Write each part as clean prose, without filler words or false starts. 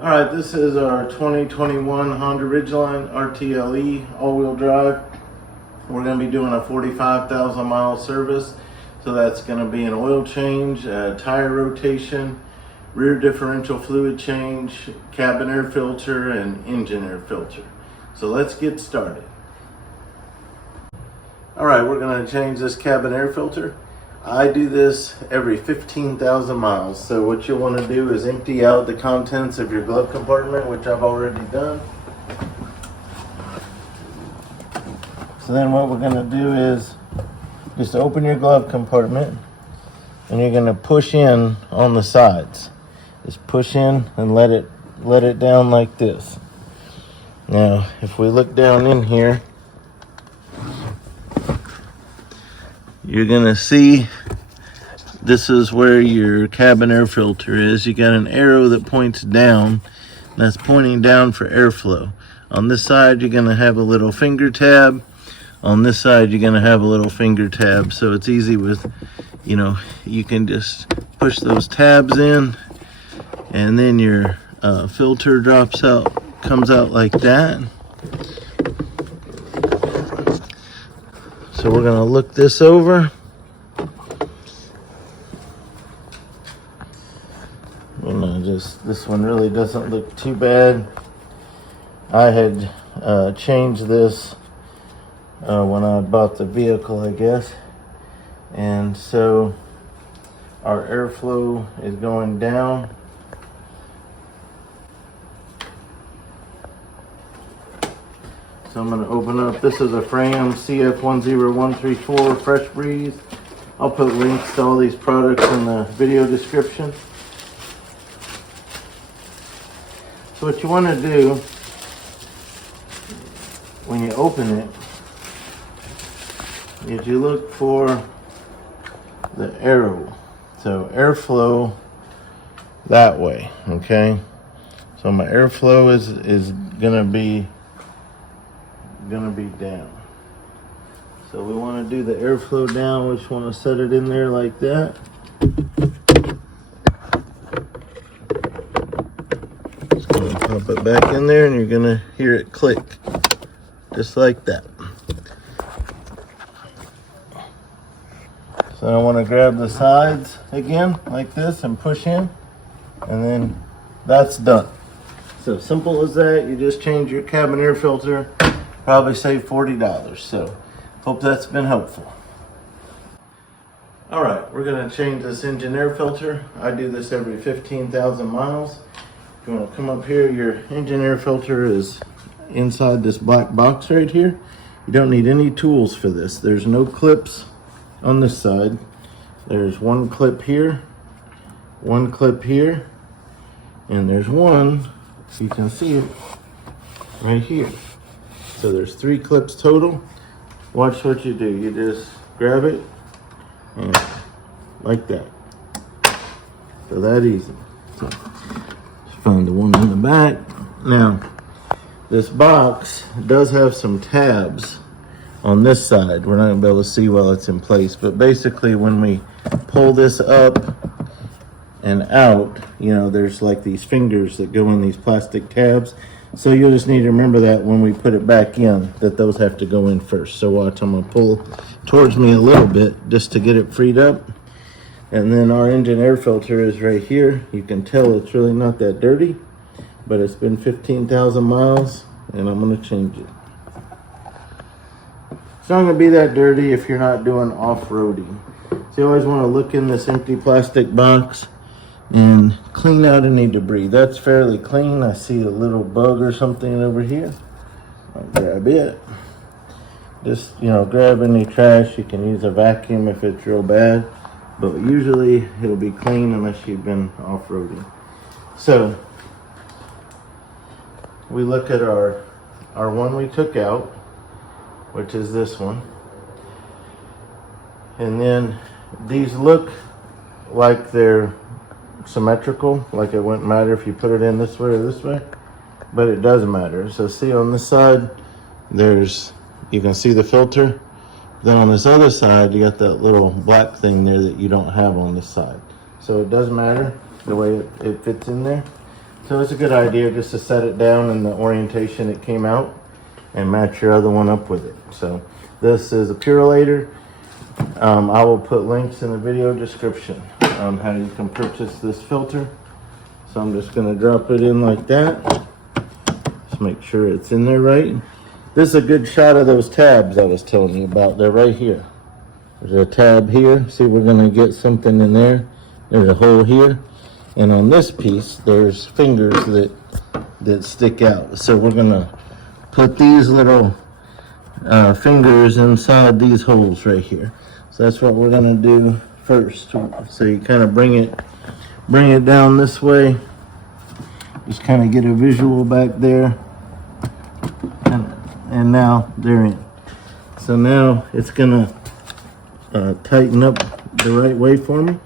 All right, this is our 2021 Honda Ridgeline RTLE all-wheel drive. We're going to be doing a 45,000 mile service. So that's going to be an oil change, tire rotation, rear differential fluid change, cabin air filter, and engine air filter. So let's get started. All right, we're going to change this cabin air filter. I do this every 15,000 miles. So what you'll want to do is empty out the contents of your glove compartment, which I've already done. So then what we're going to do is just open your glove compartment and you're going to push in on the sides. Just push in and let it down like this. Now, if we look down in here, you're going to see this is where your cabin air filter is. You got an arrow that points down. That's pointing down for airflow. On this side, you're going to have a little finger tab. On this side, you're going to have a little finger tab. So it's easy with, you can just push those tabs in and then your filter comes out like that. So we're going to look this over. This one really doesn't look too bad. I had changed this when I bought the vehicle, I guess. And so our airflow is going down. So I'm going to open up. This is a Fram CF10134 Fresh Breeze. I'll put links to all these products in the video description. So what you want to do when you open it is you look for the arrow. So airflow that way, okay? So my airflow is gonna be down. So we want to do the airflow down. We just want to set it in there like that. Just gonna pop it back in there and you're gonna hear it click just like that. So I want to grab the sides again like this and push in, and then that's done. So simple as that. You just change your cabin air filter. Probably save $40. So hope that's been helpful. All right, we're going to change this engine air filter. I do this every 15,000 miles. If you want to come up here, your engine air filter is inside this black box right here. You don't need any tools for this. There's no clips on this side. There's one clip here, one clip here, and there's one, if you can see it, right here. So there's 3 clips total. Watch what you do. You just grab it and like that. So that easy. So just find the one in the back. Now, this box does have some tabs on this side. We're not gonna be able to see while it's in place, but basically when we pull this up and out, there's like these fingers that go in these plastic tabs. So you'll just need to remember that when we put it back in, that those have to go in first. So watch, I'm gonna pull towards me a little bit just to get it freed up. And then our engine air filter is right here. You can tell it's really not that dirty, but it's been 15,000 miles and I'm gonna change it. It's not gonna be that dirty if you're not doing off-roading. So you always wanna look in this empty plastic box and clean out any debris. That's fairly clean. I see a little bug or something over here. I'll grab it. Just, grab any trash. You can use a vacuum if it's real bad, but usually it'll be clean unless you've been off-roading. So we look at our one we took out, which is this one. And then these look like they're symmetrical, like it wouldn't matter if you put it in this way or this way, but it does matter. So see on this side, you can see the filter. Then on this other side, you got that little black thing there that you don't have on this side. So it does matter the way it fits in there. So it's a good idea just to set it down in the orientation it came out and match your other one up with it. So this is a Purolator. I will put links in the video description on how you can purchase this filter. So I'm just going to drop it in like that. Just make sure it's in there right. This is a good shot of those tabs I was telling you about. They're right here. There's a tab here. See, we're going to get something in there. There's a hole here. And on this piece, there's fingers that stick out. So we're going to put these little fingers inside these holes right here. So that's what we're going to do first. So you kind of bring it down this way. Just kind of get a visual back there. And now they're in. So now it's going to tighten up the right way for me.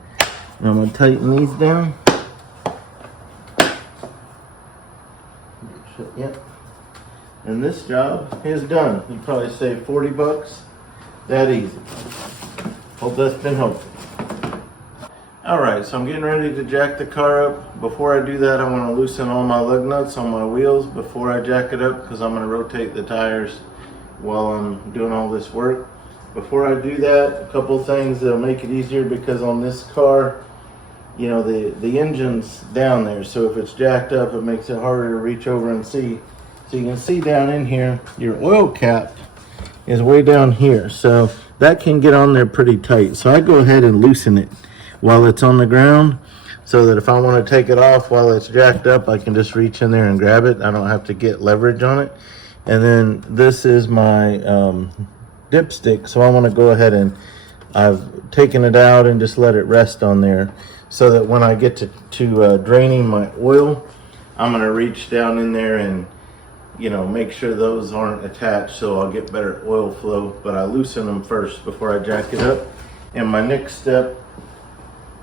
And I'm going to tighten these down. Yep. And this job is done. You probably save 40 bucks. That easy. Hope that's been helpful. Alright, so I'm getting ready to jack the car up. Before I do that, I want to loosen all my lug nuts on my wheels before I jack it up, because I'm going to rotate the tires while I'm doing all this work. Before I do that, a couple things that'll make it easier, because on this car, you know, the engine's down there, so if it's jacked up, it makes it harder to reach over and see. So you can see down in here, your oil cap is way down here, so that can get on there pretty tight. So I go ahead and loosen it while it's on the ground, so that if I want to take it off while it's jacked up, I can just reach in there and grab it. I don't have to get leverage on it. And then this is my dipstick, so I want to go ahead and I've taken it out and just let it rest on there, so that when I get to draining my oil, I'm going to reach down in there and, you know, make sure those aren't attached, so I'll get better oil flow. But I loosen them first before I jack it up. And my next step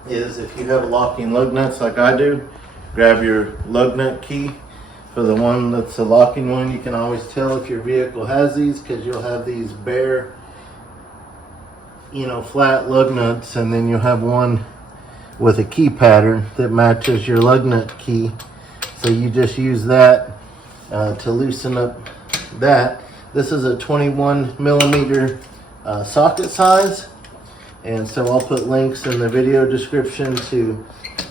is, if you have locking lug nuts like I do, grab your lug nut key. For the one that's a locking one, you can always tell if your vehicle has these, because you'll have these bare, you know, flat lug nuts, and then you'll have one with a key pattern that matches your lug nut key. So you just use that to loosen up that. This is a 21 millimeter socket size, and so I'll put links in the video description to,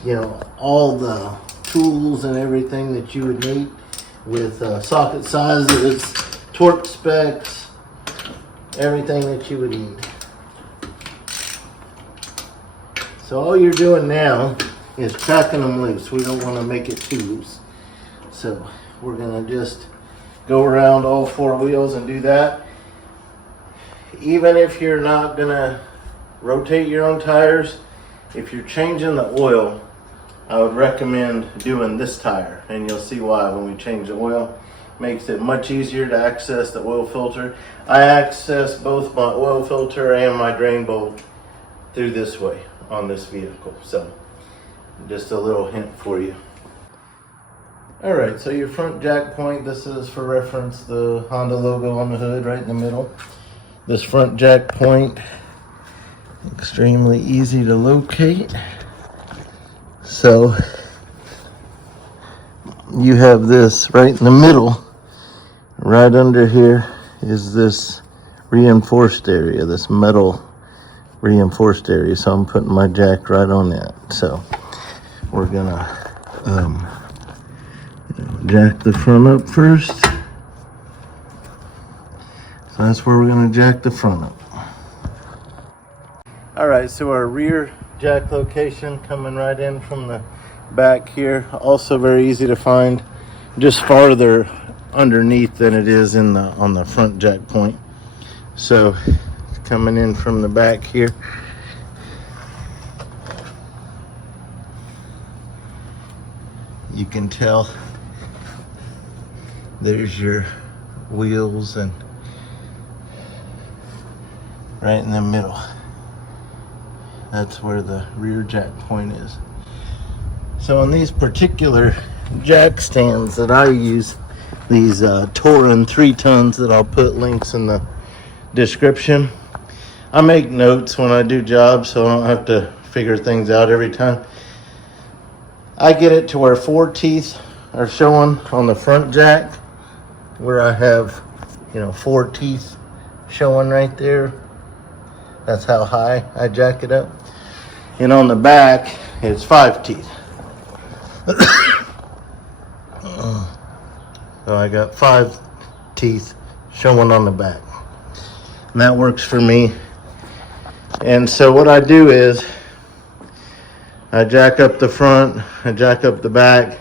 you know, all the tools and everything that you would need with socket sizes, torque specs, everything that you would need. So all you're doing now is cracking them loose. We don't want to make it too loose. So we're going to just go around all four wheels and do that. Even if you're not going to rotate your own tires, if you're changing the oil, I would recommend doing this tire, and you'll see why when we change the oil. Makes it much easier to access the oil filter. I access both my oil filter and my drain bolt through this way on this vehicle. So just a little hint for you. All right, so your front jack point, this is for reference the Honda logo on the hood right in the middle. This front jack point, extremely easy to locate. So you have this right in the middle. Right under here is this reinforced area, this metal reinforced area. So I'm putting my jack right on that. So we're gonna jack the front up first. So that's where we're gonna jack the front up. All right, so our rear jack location coming right in from the back here, also very easy to find, just farther underneath than it is in on the front jack point. So coming in from the back here, you can tell there's your wheels, and right in the middle, that's where the rear jack point is. So on these particular jack stands that I use, these Torin 3 tons that I'll put links in the description, I make notes when I do jobs so I don't have to figure things out every time. I get it to where 4 teeth are showing on the front jack where I have, 4 teeth showing right there. That's how high I jack it up. And on the back, it's 5 teeth. So I got 5 teeth showing on the back. And that works for me. And so what I do is I jack up the front, I jack up the back,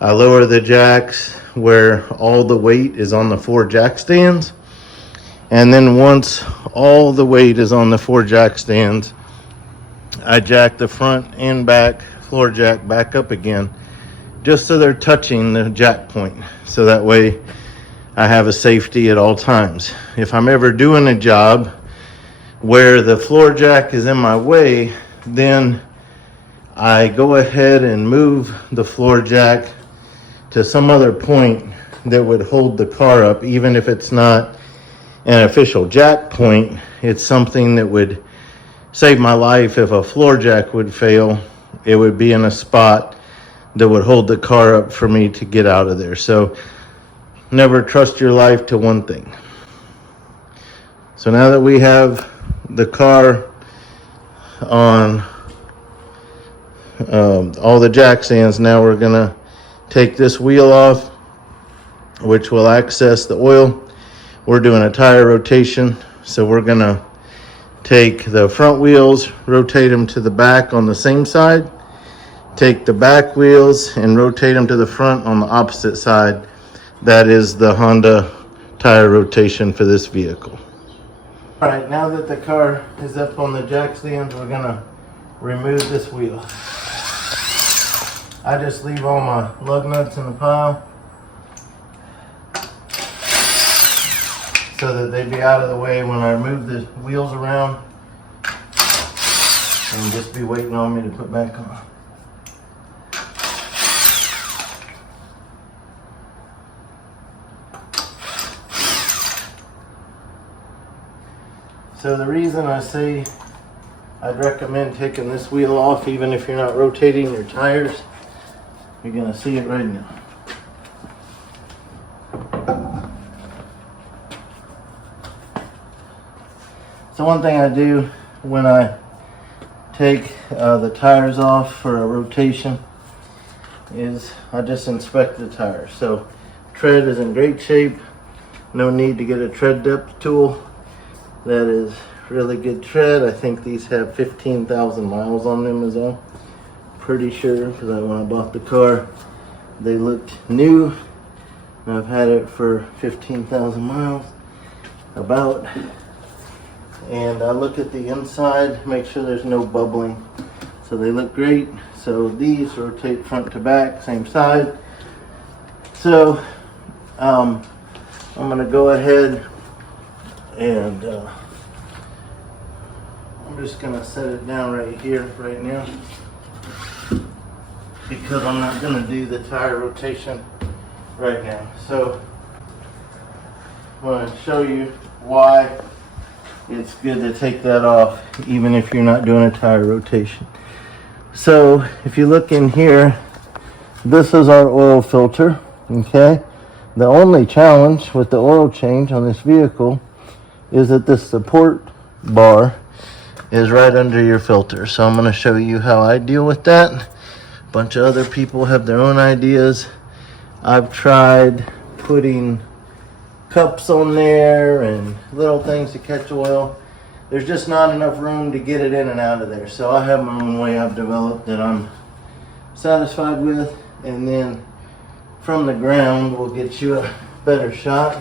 I lower the jacks where all the weight is on the 4 jack stands. And then once all the weight is on the 4 jack stands, I jack the front and back floor jack back up again, just so they're touching the jack point. So that way I have a safety at all times. If I'm ever doing a job where the floor jack is in my way, then I go ahead and move the floor jack to some other point that would hold the car up. Even if it's not an official jack point, it's something that would save my life. If a floor jack would fail, it would be in a spot that would hold the car up for me to get out of there. So never trust your life to one thing. So now that we have the car on all the jack stands, now we're gonna take this wheel off, which will access the oil. We're doing a tire rotation, so we're gonna take the front wheels, rotate them to the back on the same side, take the back wheels and rotate them to the front on the opposite side. That is the Honda tire rotation for this vehicle. All right, now that the car is up on the jack stands, we're gonna remove this wheel. I just leave all my lug nuts in the pile so that they'd be out of the way when I move the wheels around and just be waiting on me to put back on. So the reason I say I'd recommend taking this wheel off even if you're not rotating your tires, you're going to see it right now. So one thing I do when I take the tires off for a rotation is I just inspect the tires. So tread is in great shape. No need to get a tread depth tool. That is really good tread. I think these have 15,000 miles on them as well. Pretty sure, because when I bought the car, they looked new. And I've had it for 15,000 miles, about. And I look at the inside, make sure there's no bubbling. So they look great. So these rotate front to back, same side. So I'm gonna go ahead and I'm just gonna set it down right here right now because I'm not gonna do the tire rotation right now. So I'm gonna show you why it's good to take that off even if you're not doing a tire rotation. So if you look in here, this is our oil filter, okay? The only challenge with the oil change on this vehicle is that this support bar is right under your filter. So I'm going to show you how I deal with that. A bunch of other people have their own ideas. I've tried putting cups on there and little things to catch oil. There's just not enough room to get it in and out of there. So I have my own way I've developed that I'm satisfied with. And then from the ground will get you a better shot.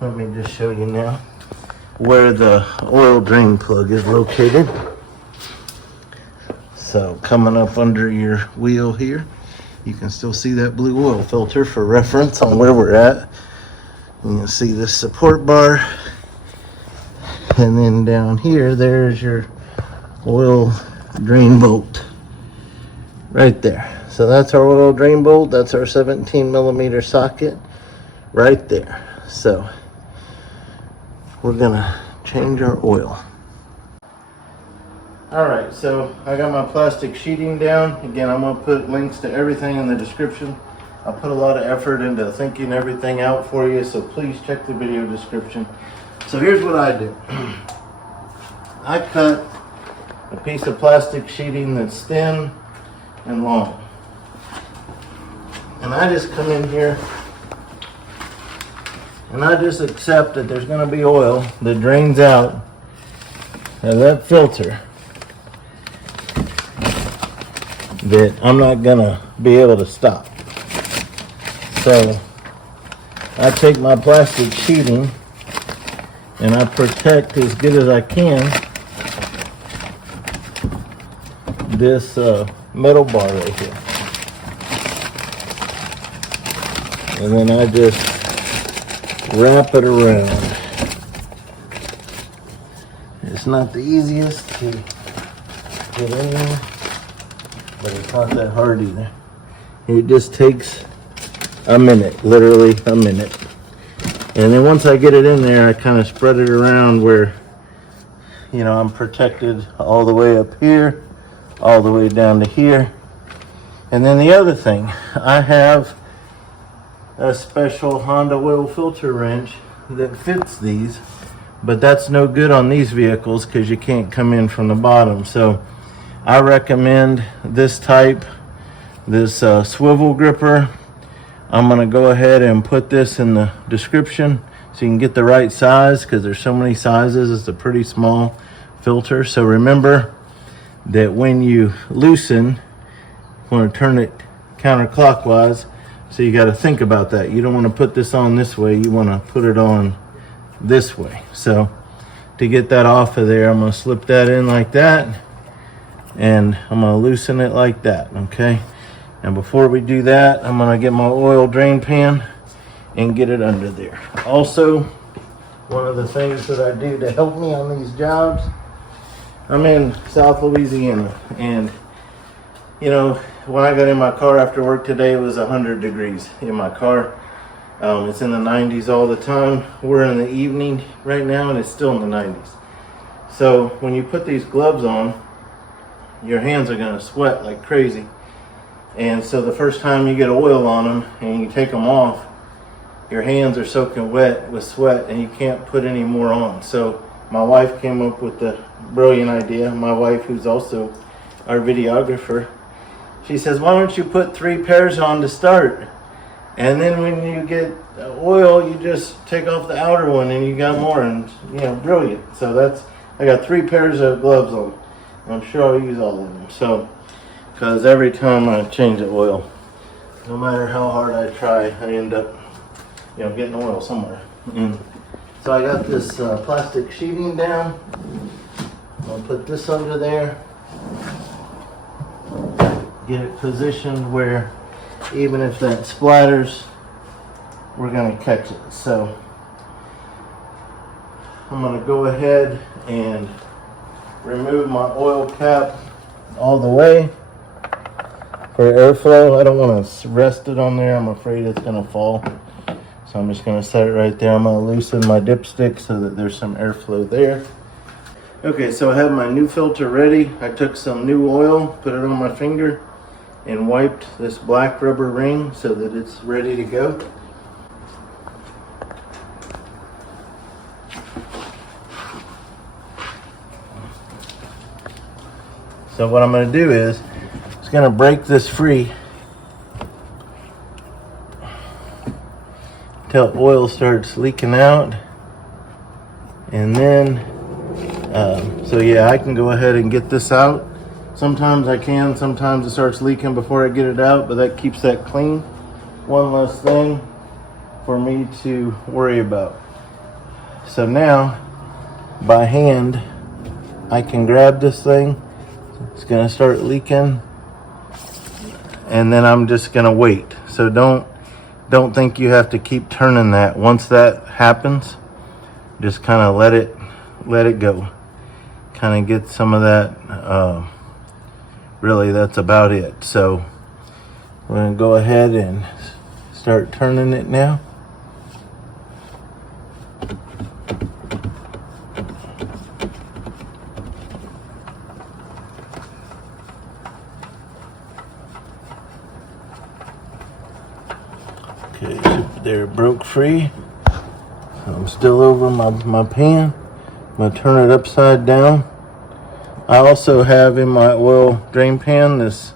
Let me just show you now where the oil drain plug is located. So coming up under your wheel here, you can still see that blue oil filter for reference on where we're at. You can see this support bar. And then down here, there's your oil drain bolt right there. So that's our oil drain bolt. That's our 17 millimeter socket right there. So we're gonna change our oil. Alright, so I got my plastic sheeting down. Again, I'm going to put links to everything in the description. I put a lot of effort into thinking everything out for you, so please check the video description. So here's what I do. I cut a piece of plastic sheeting that's thin and long. And I just come in here and I just accept that there's going to be oil that drains out of that filter that I'm not going to be able to stop. So I take my plastic sheeting and I protect as good as I can this metal bar right here. And then I just wrap it around. It's not the easiest to get in there, but it's not that hard either. It just takes a minute, literally a minute. And then once I get it in there, I kind of spread it around where, you know, I'm protected all the way up here, all the way down to here. And then the other thing, I have a special Honda oil filter wrench that fits these, but that's no good on these vehicles because you can't come in from the bottom. So I recommend this type, this swivel gripper. I'm going to go ahead and put this in the description so you can get the right size, because there's so many sizes. It's a pretty small filter. So remember that when you loosen, you want to turn it counterclockwise. So you got to think about that. You don't want to put this on this way. You want to put it on this way. So to get that off of there, I'm going to slip that in like that. And I'm going to loosen it like that, okay? And before we do that, I'm going to get my oil drain pan and get it under there. Also, one of the things that I do to help me on these jobs, I'm in South Louisiana, and you know, when I got in my car after work today, it was 100 degrees in my car. It's in the 90s all the time. We're in the evening right now and it's still in the 90s. So when you put these gloves on, your hands are going to sweat like crazy. And so the first time you get oil on them and you take them off, your hands are soaking wet with sweat and you can't put any more on. So my wife came up with the brilliant idea. My wife, who's also our videographer, she says, why don't you put 3 pairs on to start? And then when you get oil, you just take off the outer one and you got more, and you know, brilliant. So that's, I got 3 pairs of gloves on. I'm sure I'll use all of them. So, because every time I change the oil, no matter how hard I try, I end up, you know, getting oil somewhere. And so I got this plastic sheeting down. I'll put this under there. Get it positioned where even if that splatters, we're going to catch it. So I'm going to go ahead and remove my oil cap all the way for airflow. I don't want to rest it on there. I'm afraid it's going to fall. So I'm just going to set it right there. I'm going to loosen my dipstick so that there's some airflow there. Okay, so I have my new filter ready. I took some new oil, put it on my finger, and wiped this black rubber ring so that it's ready to go. So what I'm going to do is, it's going to break this free until oil starts leaking out, and then so yeah, I can go ahead and get this out. Sometimes I can, sometimes it starts leaking before I get it out, but that keeps that clean. One less thing for me to worry about. So now, by hand, I can grab this thing. It's gonna start leaking, and then I'm just gonna wait. So don't think you have to keep turning that. Once that happens, just kind of let it go. Kind of get some of that. Really, that's about it. So we're gonna go ahead and start turning it now. Okay, so there it broke free. I'm still over my pan. I'm going to turn it upside down. I also have in my oil drain pan this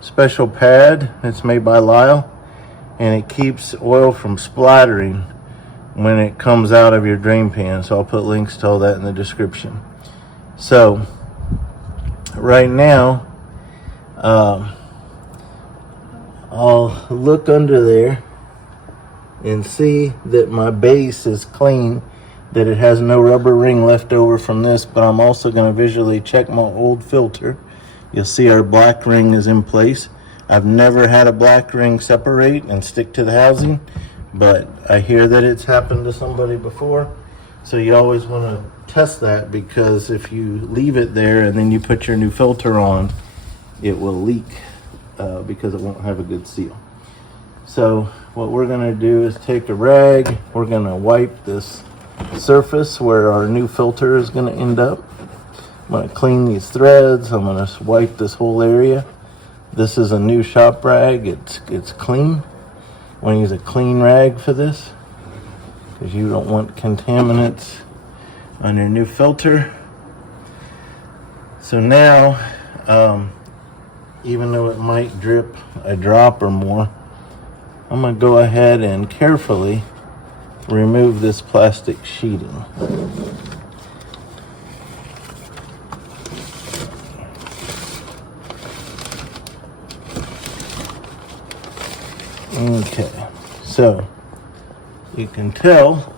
special pad. It's made by Lyle, and it keeps oil from splattering when it comes out of your drain pan. So I'll put links to all that in the description. So right now, I'll look under there and see that my base is clean, that it has no rubber ring left over from this, but I'm also going to visually check my old filter. You'll see our black ring is in place. I've never had a black ring separate and stick to the housing, but I hear that it's happened to somebody before. So you always want to test that, because if you leave it there and then you put your new filter on, it will leak because it won't have a good seal. So what we're going to do is take a rag. We're going to wipe this surface where our new filter is going to end up. I'm going to clean these threads. I'm going to wipe this whole area. This is a new shop rag. It's clean. I want to use a clean rag for this, because you don't want contaminants on your new filter. So now, even though it might drip a drop or more, I'm going to go ahead and carefully remove this plastic sheeting. Okay, so you can tell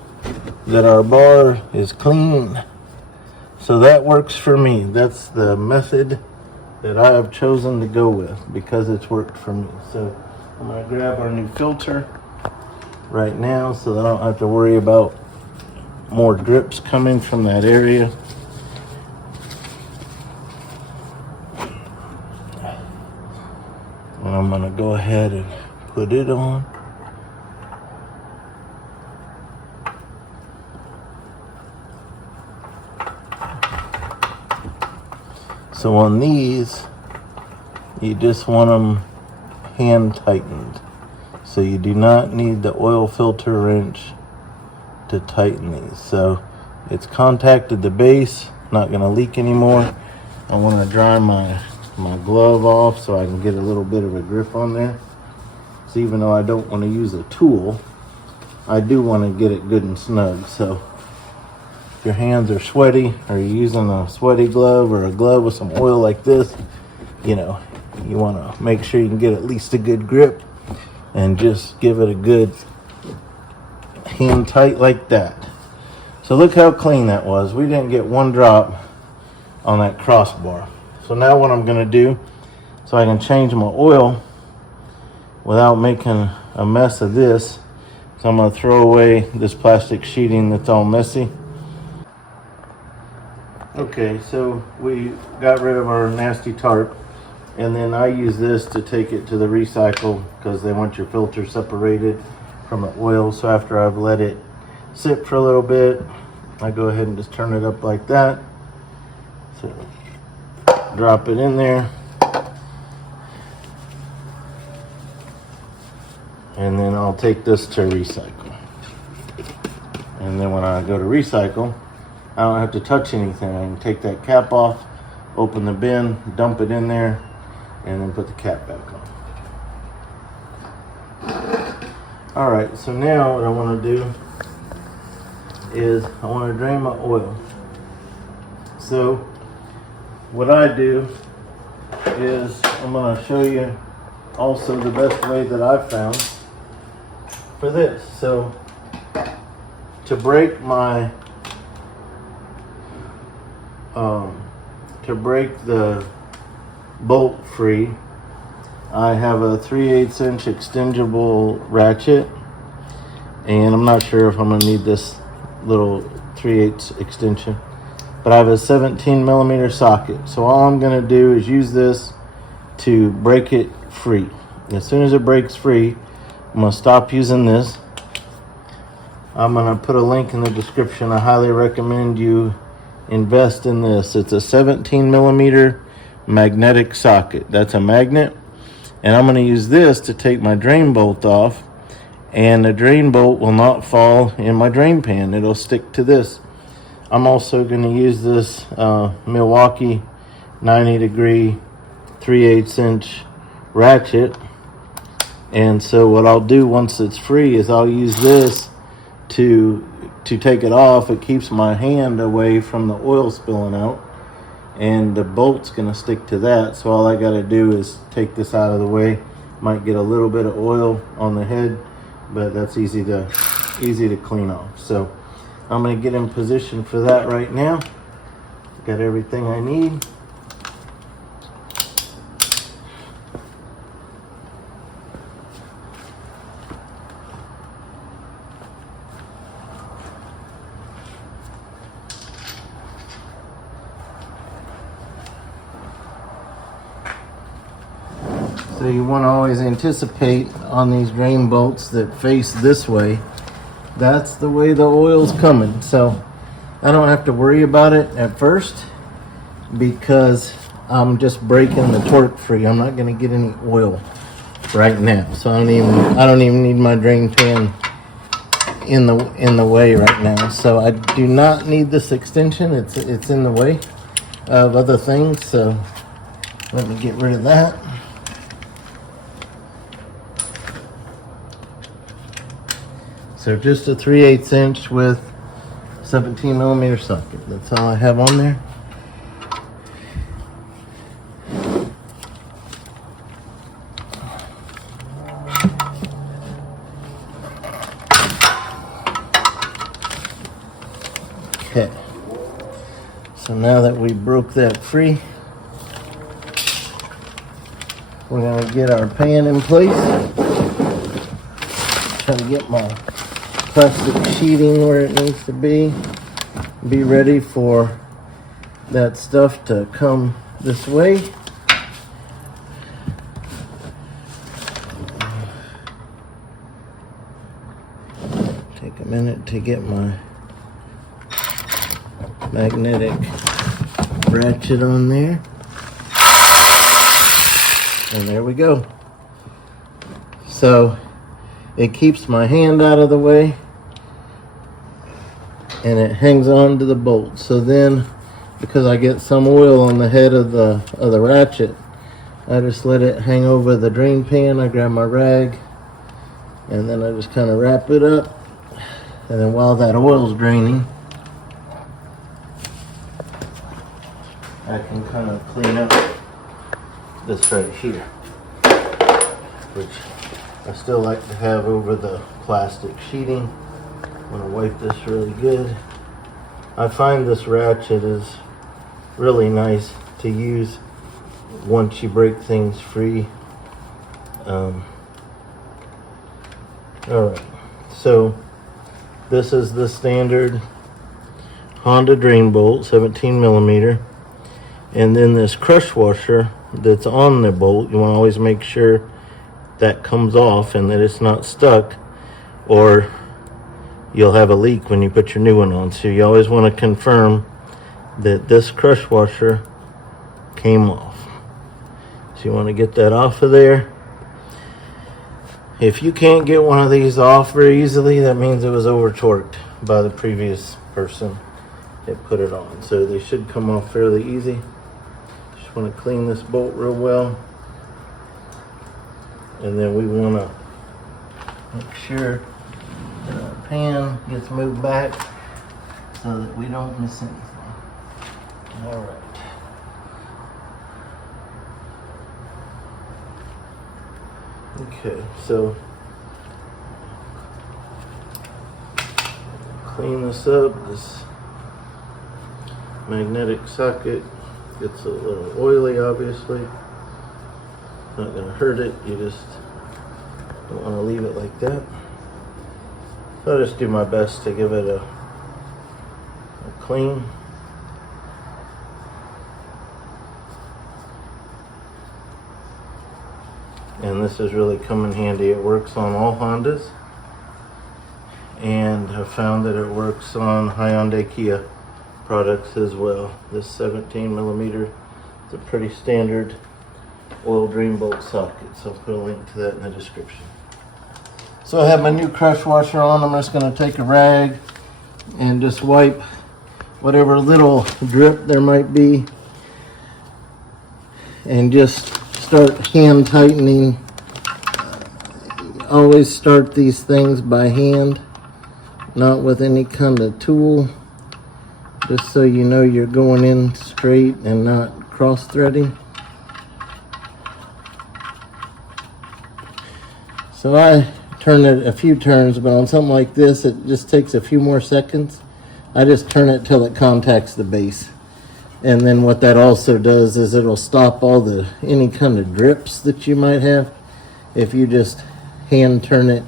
that our bar is clean. So that works for me. That's the method that I have chosen to go with because it's worked for me. So I'm going to grab our new filter right now so that I don't have to worry about more drips coming from that area. And I'm going to go ahead and put it on. So on these, you just want them hand tightened. So you do not need the oil filter wrench to tighten these. So it's contacted the base, not going to leak anymore. I want to dry my glove off so I can get a little bit of a grip on there. So even though I don't want to use a tool, I do want to get it good and snug. So if your hands are sweaty, or you're using a sweaty glove or a glove with some oil like this, you know, you want to make sure you can get at least a good grip and just give it a good hand tight like that. So look how clean that was. We didn't get one drop on that crossbar. So now what I'm going to do, so I can change my oil without making a mess of this, so I'm going to throw away this plastic sheeting that's all messy. Okay, so we got rid of our nasty tarp, and then I use this to take it to the recycle because they want your filter separated from the oil. So after I've let it sit for a little bit, I go ahead and just turn it up like that. So drop it in there, and then I'll take this to recycle. And then when I go to recycle, I don't have to touch anything. I can take that cap off, open the bin, dump it in there, and then put the cap back on. All right, so now what I want to do is I want to drain my oil. So what I do is I'm going to show you also the best way that I've found for this. So to break my the bolt free, I have a 3/8 inch extensible ratchet, and I'm not sure if I'm gonna need this little 3/8 extension, but I have a 17 millimeter socket. So all I'm gonna do is use this to break it free. As soon as it breaks free, I'm gonna stop using this. I'm gonna put a link in the description. I highly recommend you invest in this. It's a 17 millimeter magnetic socket. That's a magnet, and I'm going to use this to take my drain bolt off, and the drain bolt will not fall in my drain pan. It'll stick to this. I'm also going to use this Milwaukee 90-degree 3/8 inch ratchet, and so what I'll do once it's free is I'll use this to take it off. It keeps my hand away from the oil spilling out, and the bolt's going to stick to that. So all I got to do is take this out of the way. Might get a little bit of oil on the head, but that's easy to clean off. So I'm going to get in position for that right now. Got everything I need. So you want to always anticipate on these drain bolts that face this way. That's the way the oil's coming. So I don't have to worry about it at first because I'm just breaking the torque free. I'm not going to get any oil right now. So I don't even need my drain pan in the way right now. So I do not need this extension. It's in the way of other things. So let me get rid of that. So just a 3/8 inch with 17 millimeter socket. That's all I have on there. Okay. So now that we broke that free, we're going to get our pan in place. Try to get my plastic sheeting where it needs to be. Be ready for that stuff to come this way. Take a minute to get my magnetic ratchet on there. And there we go. So it keeps my hand out of the way, and it hangs on to the bolt. So then, because I get some oil on the head of the ratchet, I just let it hang over the drain pan. I grab my rag, and then I just kind of wrap it up. And then while that oil's draining, I can kind of clean up this right here, which I still like to have over the plastic sheeting. I'm going to wipe this really good. I find this ratchet is really nice to use once you break things free. Alright, so this is the standard Honda drain bolt, 17 millimeter. And then this crush washer that's on the bolt, you want to always make sure that comes off and that it's not stuck, or you'll have a leak when you put your new one on. So you always want to confirm that this crush washer came off. So you want to get that off of there. If you can't get one of these off very easily, that means it was over torqued by the previous person that put it on. So they should come off fairly easy. Just want to clean this bolt real well. And then we want to make sure that our pan gets moved back so that we don't miss anything. All right. Okay, so clean this up. This magnetic socket gets a little oily, obviously. Not going to hurt it. You just don't want to leave it like that. So I'll just do my best to give it a clean. And this has really come in handy. It works on all Hondas, and I've found that it works on Hyundai Kia products as well. This 17 millimeter is a pretty standard oil drain bolt socket, so I'll put a link to that in the description. So I have my new crush washer on. I'm just going to take a rag and just wipe whatever little drip there might be and just start hand tightening. Always start these things by hand, not with any kind of tool, just so you know you're going in straight and not cross threading. So I turn it a few turns, but on something like this it just takes a few more seconds. I just turn it till it contacts the base, and then what that also does is it'll stop all any kind of drips that you might have if you just hand turn it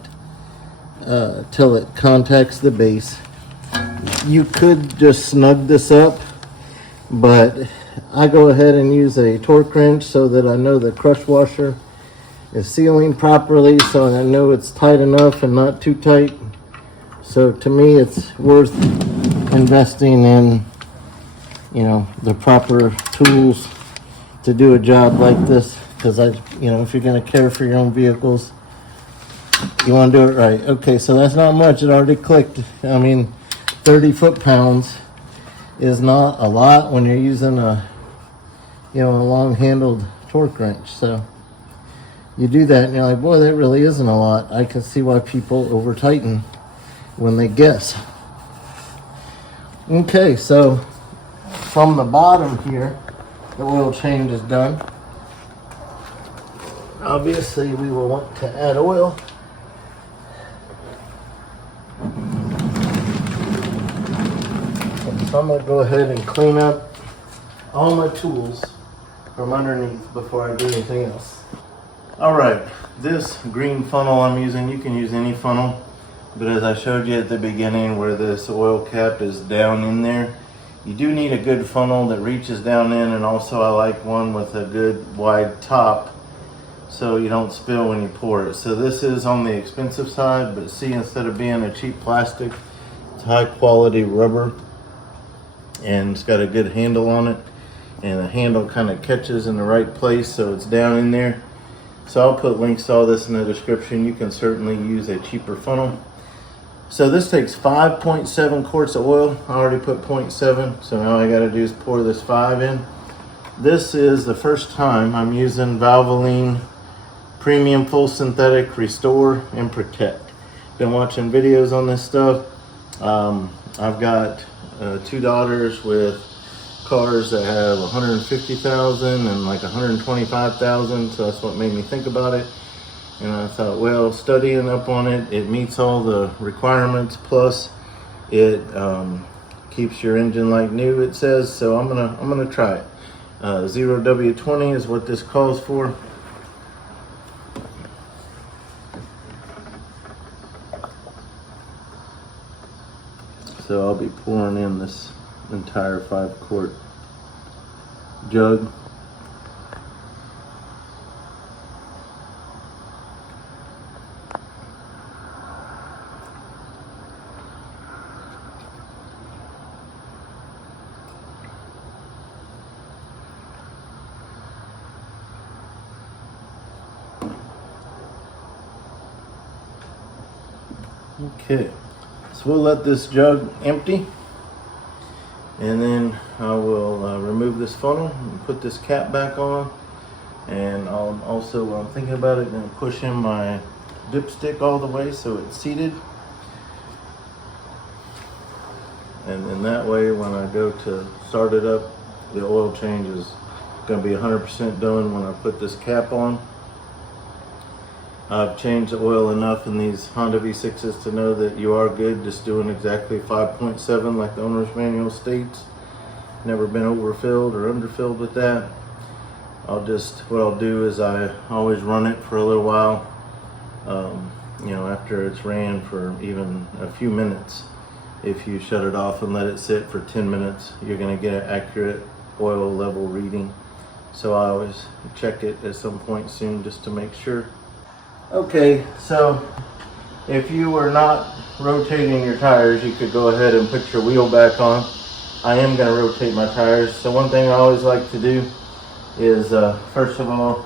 till it contacts the base. You could just snug this up, but I go ahead and use a torque wrench so that I know the crush washer is sealing properly, so I know it's tight enough and not too tight. So to me it's worth investing in, you know, the proper tools to do a job like this, because if you're going to care for your own vehicles, you want to do it right. Okay, so that's not much. It already clicked. I mean, 30 foot-pounds is not a lot when you're using a long-handled torque wrench. So you do that and you're like, boy, that really isn't a lot. I can see why people over-tighten when they guess. Okay, so from the bottom here, the oil change is done. Obviously, we will want to add oil. So I'm going to go ahead and clean up all my tools from underneath before I do anything else. Alright, this green funnel I'm using, you can use any funnel, but as I showed you at the beginning where this oil cap is down in there, you do need a good funnel that reaches down in, and also I like one with a good wide top so you don't spill when you pour it. So this is on the expensive side, but see, instead of being a cheap plastic, it's high quality rubber and it's got a good handle on it, and the handle kind of catches in the right place so it's down in there. So I'll put links to all this in the description. You can certainly use a cheaper funnel. So this takes 5.7 quarts of oil. I already put 0.7, so now I got to do is pour this 5 in. This is the first time I'm using Valvoline Premium Full Synthetic Restore and Protect. Been watching videos on this stuff. I've got 2 daughters with cars that have 150,000 and like 125,000, so that's what made me think about it. And I thought, well, studying up on it, it meets all the requirements, plus it keeps your engine like new, it says. So I'm gonna try it. 0W20 is what this calls for. So I'll be pouring in this entire 5-quart jug. Okay, so we'll let this jug empty, and then I will remove this funnel and put this cap back on. And I'll also, while I'm thinking about it, going to push in my dipstick all the way so it's seated. And then that way, when I go to start it up, the oil change is going to be 100% done when I put this cap on. I've changed the oil enough in these Honda V6s to know that you are good just doing exactly 5.7 like the owner's manual states. Never been overfilled or underfilled with that. What I'll do is I always run it for a little while, after it's ran for even a few minutes. If you shut it off and let it sit for 10 minutes, you're going to get an accurate oil level reading. So I always check it at some point soon just to make sure. Okay, so if you were not rotating your tires, you could go ahead and put your wheel back on. I am going to rotate my tires. So one thing I always like to do is, first of all,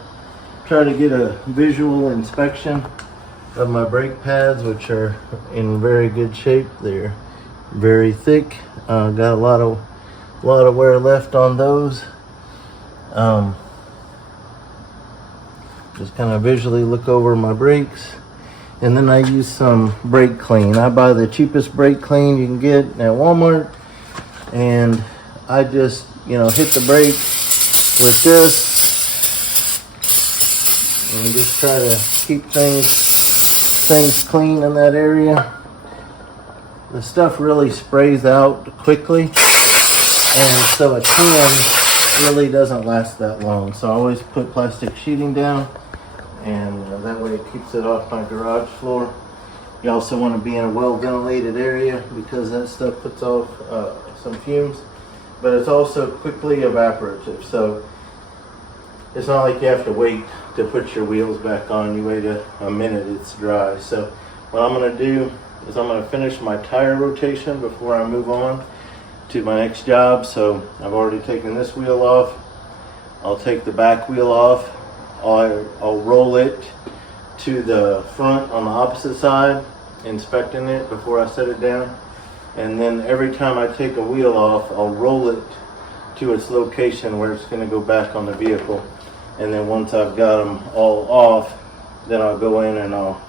try to get a visual inspection of my brake pads, which are in very good shape. They're very thick. Got a lot of wear left on those. Just kind of visually look over my brakes, and then I use some brake clean. I buy the cheapest brake clean you can get at Walmart, and I just, you know, hit the brake with this and just try to keep things clean in that area. The stuff really sprays out quickly, and so a can really doesn't last that long. So I always put plastic sheeting down, and that way it keeps it off my garage floor. You also want to be in a well ventilated area because that stuff puts off some fumes, but it's also quickly evaporative. So it's not like you have to wait to put your wheels back on. You wait a minute, it's dry. So what I'm going to do is I'm going to finish my tire rotation before I move on to my next job. So I've already taken this wheel off. I'll take the back wheel off. I'll roll it to the front on the opposite side, inspecting it before I set it down. And then every time I take a wheel off, I'll roll it to its location where it's going to go back on the vehicle. And then once I've got them all off, then I'll go in and I'll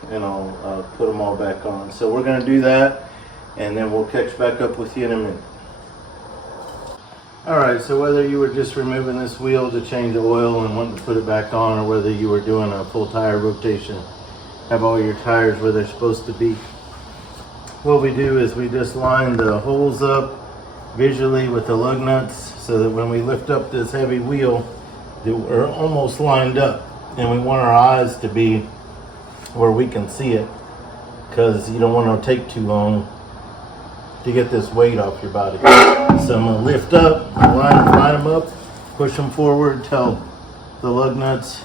put them all back on. So we're going to do that, and then we'll catch back up with you in a minute. Alright, so whether you were just removing this wheel to change the oil and wanting to put it back on, or whether you were doing a full tire rotation, have all your tires where they're supposed to be, what we do is we just line the holes up visually with the lug nuts so that when we lift up this heavy wheel, we're almost lined up. And we want our eyes to be where we can see it, because you don't want to take too long to get this weight off your body. So I'm going to lift up, line them up, push them forward, tell the lug nuts,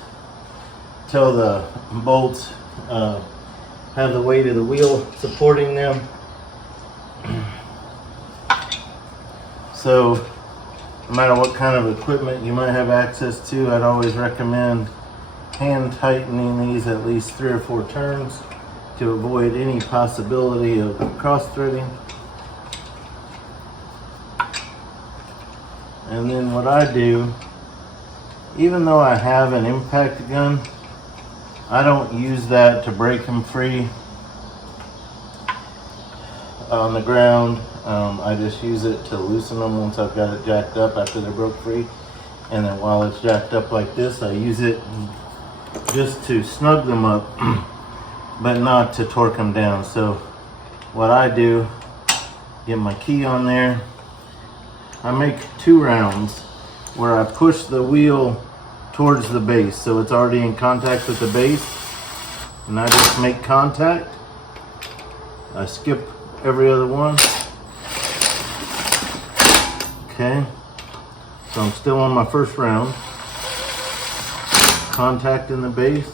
tell the bolts have the weight of the wheel supporting them. So no matter what kind of equipment you might have access to, I'd always recommend hand tightening these at least 3 or 4 turns to avoid any possibility of cross threading. And then what I do, even though I have an impact gun, I don't use that to break them free on the ground. I just use it to loosen them once I've got it jacked up after they're broke free. And then while it's jacked up like this, I use it just to snug them up, but not to torque them down. So what I do, get my key on there, I make 2 rounds where I push the wheel towards the base, so it's already in contact with the base, and I just make contact. I skip every other one. Okay, so I'm still on my first round. Contact in the base.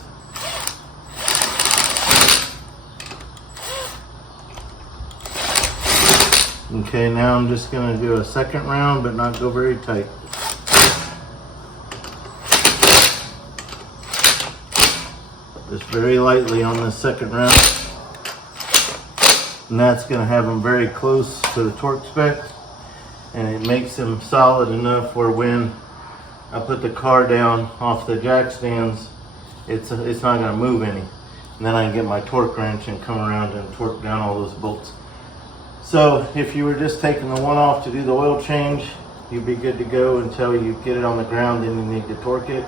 Okay, now I'm just going to do a second round, but not go very tight. Just very lightly on this second round. And that's going to have them very close to the torque spec. And it makes them solid enough where when I put the car down off the jack stands, it's not going to move any. And then I can get my torque wrench and come around and torque down all those bolts. So if you were just taking the one off to do the oil change, you'd be good to go until you get it on the ground. Then you need to torque it.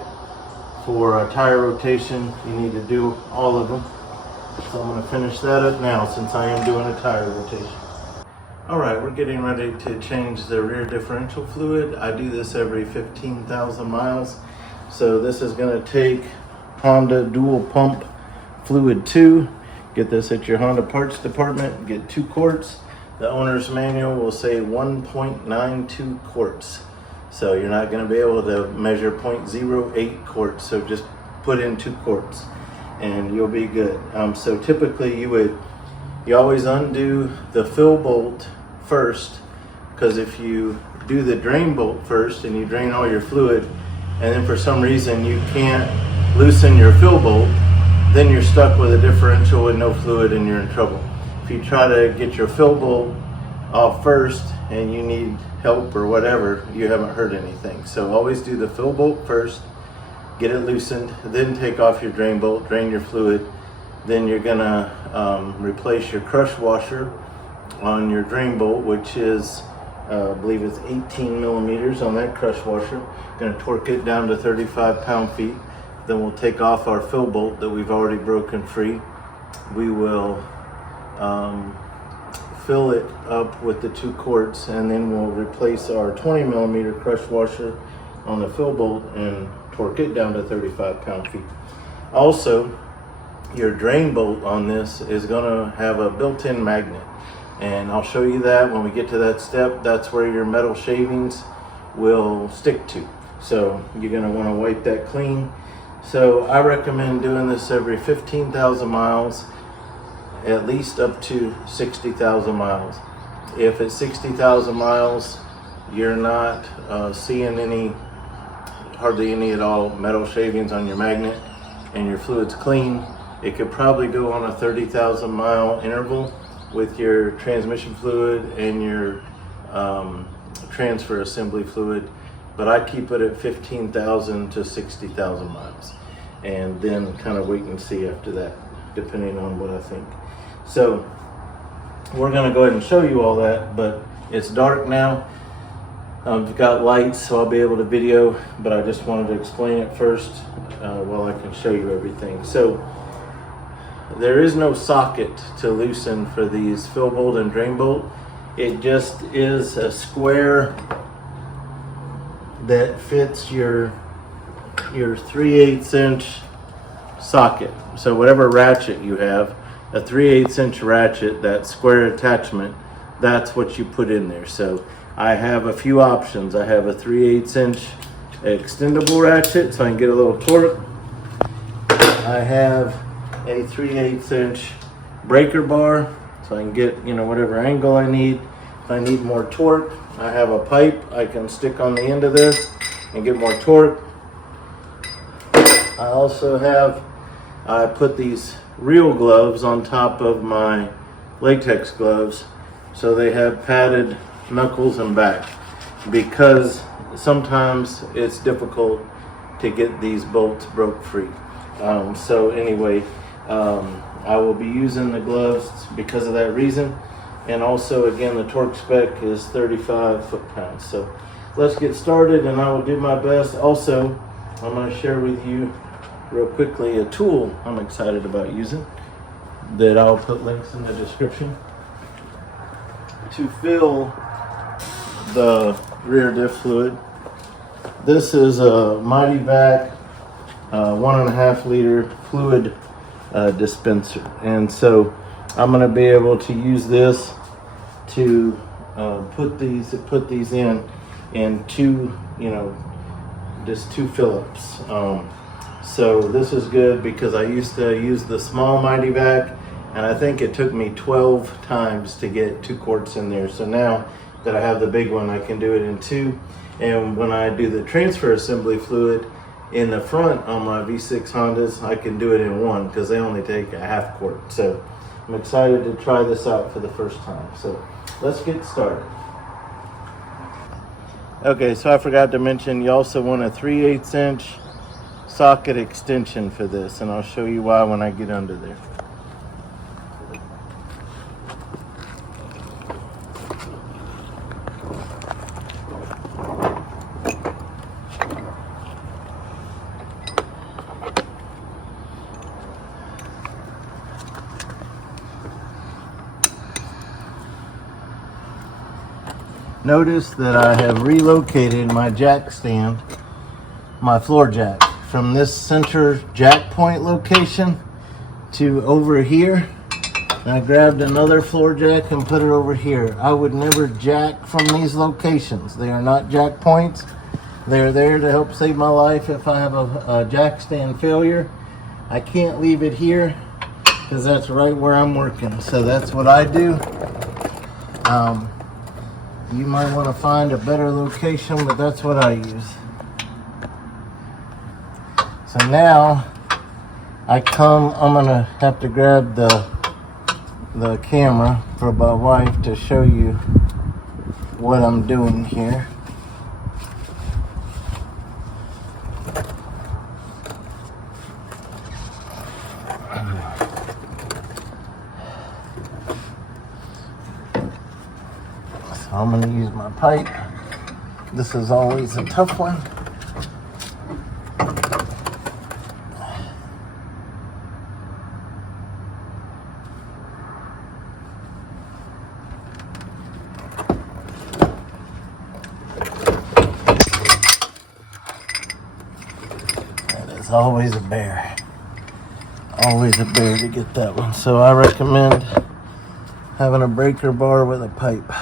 For a tire rotation, you need to do all of them. So I'm going to finish that up now since I am doing a tire rotation. Alright, we're getting ready to change the rear differential fluid. I do this every 15,000 miles. So this is going to take Honda dual pump fluid 2. Get this at your Honda parts department. Get 2 quarts. The owner's manual will say 1.92 quarts. So you're not going to be able to measure 0.08 quarts. So just put in 2 quarts and you'll be good. So typically you always undo the fill bolt first, because if you do the drain bolt first and you drain all your fluid, and then for some reason you can't loosen your fill bolt, then you're stuck with a differential with no fluid and you're in trouble. If you try to get your fill bolt off first and you need help or whatever, you haven't heard anything. So always do the fill bolt first, get it loosened, then take off your drain bolt, drain your fluid. Then you're gonna replace your crush washer on your drain bolt, which is, I believe it's 18 millimeters on that crush washer. Gonna torque it down to 35 pound-feet. Then we'll take off our fill bolt that we've already broken free. We will fill it up with the 2 quarts, and then we'll replace our 20 millimeter crush washer on the fill bolt and torque it down to 35 pound-feet. Also, your drain bolt on this is gonna have a built-in magnet, and I'll show you that when we get to that step. That's where your metal shavings will stick to. So you're gonna wanna wipe that clean. So I recommend doing this every 15,000 miles, at least up to 60,000 miles. If at 60,000 miles, you're not seeing hardly any at all metal shavings on your magnet and your fluid's clean, it could probably go on a 30,000 mile interval with your transmission fluid and your transfer assembly fluid, but I keep it at 15,000 to 60,000 miles, and then kind of wait and see after that, depending on what I think. So we're gonna go ahead and show you all that, but it's dark now. I've got lights, so I'll be able to video, but I just wanted to explain it first while I can show you everything. So there is no socket to loosen for these fill bolt and drain bolt. It just is a square that fits your 3/8 inch socket. So whatever ratchet you have, a 3/8 inch ratchet, that square attachment, that's what you put in there. So I have a few options. I have a 3/8 inch extendable ratchet so I can get a little torque. I have a 3/8 inch breaker bar so I can get, whatever angle I need. If I need more torque, I have a pipe I can stick on the end of this and get more torque. I also I put these real gloves on top of my latex gloves so they have padded knuckles and back, because sometimes it's difficult to get these bolts broke free. So anyway, I will be using the gloves because of that reason. And also, again, the torque spec is 35 foot-pounds. So let's get started, and I will do my best. Also, I'm going to share with you real quickly a tool I'm excited about using that I'll put links in the description to fill the rear diff fluid. This is a Mighty Vac 1.5 liter fluid dispenser, and so I'm going to be able to use this to put these in two, just 2 fill-ups. So this is good because I used to use the small Mighty Vac, and I think it took me 12 times to get 2 quarts in there. So now that I have the big one, I can do it in 2. And when I do the transfer assembly fluid in the front on my V6 Hondas, I can do it in 1 because they only take a 1/2 quart. So I'm excited to try this out for the first time. So let's get started. Okay, so I forgot to mention, you also want a 3/8 inch socket extension for this, and I'll show you why when I get under there. Notice that I have relocated my jack stand, my floor jack, from this center jack point location to over here. And I grabbed another floor jack and put it over here. I would never jack from these locations. They are not jack points. They're there to help save my life if I have a jack stand failure. I can't leave it here because that's right where I'm working. So that's what I do. You might want to find a better location, but that's what I use. So now I'm gonna have to grab the camera for my wife to show you what I'm doing here. So I'm gonna use my pipe. This is always a tough one. Always a bear. Always a bear to get that one. So I recommend having a breaker bar with a pipe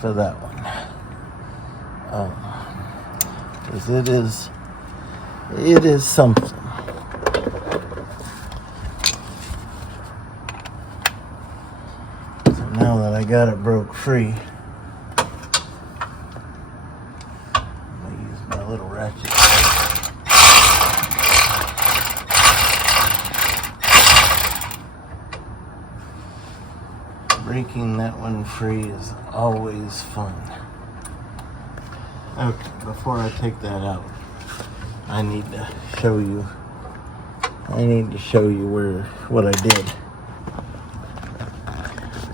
for that one. Because it is something. So now that I got it broke free, I'm gonna use my little ratchet. Breaking that one free is always fun. Okay, before I take that out, I need to show you what I did.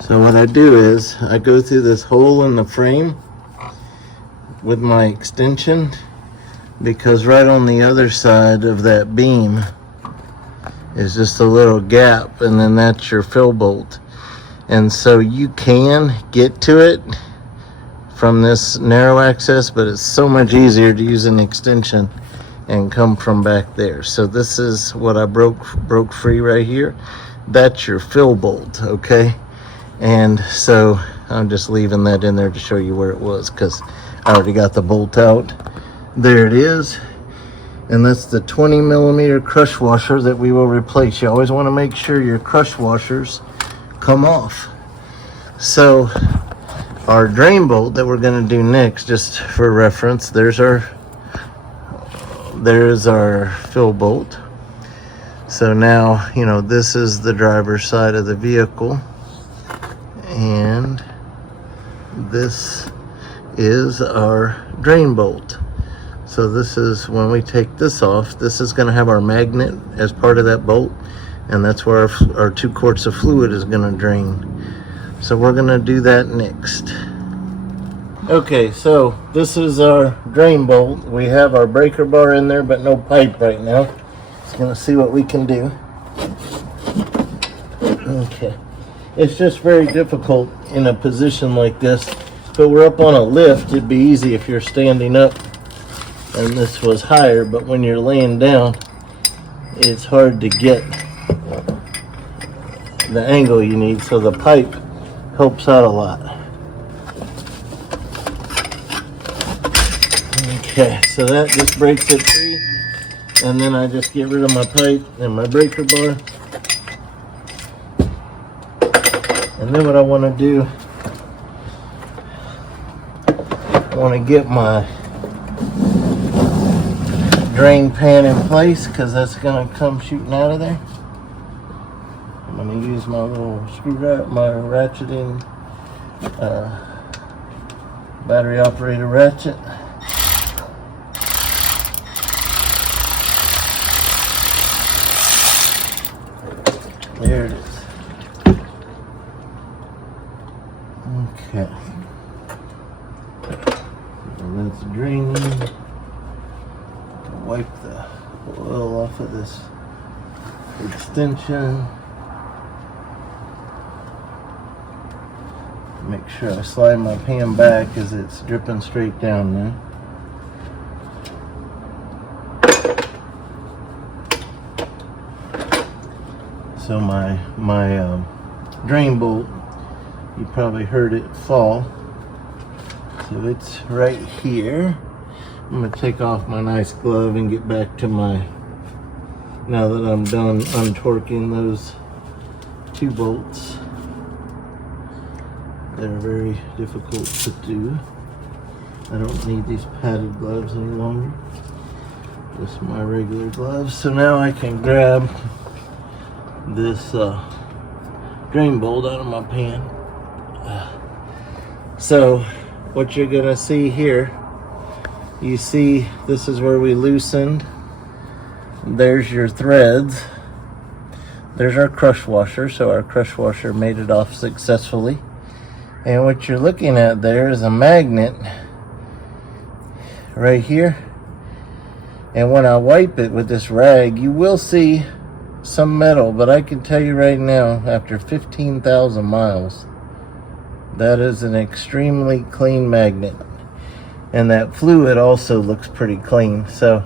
So what I do is I go through this hole in the frame with my extension, because right on the other side of that beam is just a little gap, and then that's your fill bolt. And so you can get to it from this narrow access, but it's so much easier to use an extension and come from back there. So this is what I broke free right here. That's your fill bolt, okay? And so I'm just leaving that in there to show you where it was, because I already got the bolt out. There it is. And that's the 20 millimeter crush washer that we will replace. You always want to make sure your crush washers come off. So our drain bolt that we're going to do next, just for reference, there's our fill bolt. So now, you know, this is the driver's side of the vehicle, and this is our drain bolt. So this is, when we take this off, this is going to have our magnet as part of that bolt, and that's where our 2 quarts of fluid is going to drain. So we're going to do that next. Okay, so this is our drain bolt. We have our breaker bar in there, but no pipe right now. Just going to see what we can do. Okay, it's just very difficult in a position like this. But we're up on a lift. It'd be easy if you're standing up and this was higher, but when you're laying down, it's hard to get the angle you need, so the pipe helps out a lot. Okay, so that just breaks it free, and then I just get rid of my pipe and my breaker bar. And then what I want to do, I want to get my drain pan in place, because that's going to come shooting out of there. I'm going to use my little screwdriver, my ratcheting battery operated ratchet. There it is. Okay. And that's draining. Wipe the oil off of this extension. Make sure I slide my pan back as it's dripping straight down now. So my drain bolt, you probably heard it fall. So it's right here. I'm going to take off my nice glove and get back to my, now that I'm done untorquing those 2 bolts. They're very difficult to do. I don't need these padded gloves any longer. Just my regular gloves. So now I can grab this drain bolt out of my pan. So what you're gonna see here, you see this is where we loosened. There's your threads. There's our crush washer. So our crush washer made it off successfully. And what you're looking at there is a magnet right here. And when I wipe it with this rag, you will see some metal, but I can tell you right now, after 15,000 miles, that is an extremely clean magnet. And that fluid also looks pretty clean. So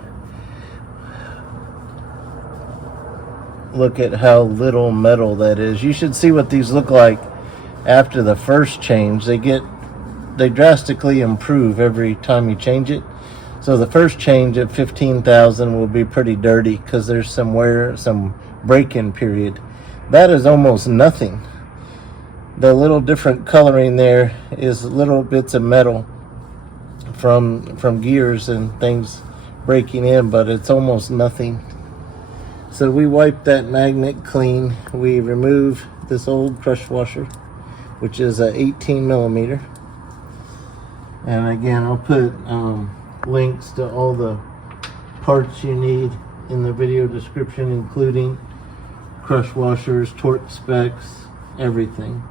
look at how little metal that is. You should see what these look like after the first change. They drastically improve every time you change it. So the first change at 15,000 will be pretty dirty because there's some break-in period. That is almost nothing. The little different coloring there is little bits of metal from gears and things breaking in, but it's almost nothing. So we wipe that magnet clean. We remove this old crush washer, which is a 18 millimeter. And again, I'll put links to all the parts you need in the video description, including crush washers, torque specs, everything.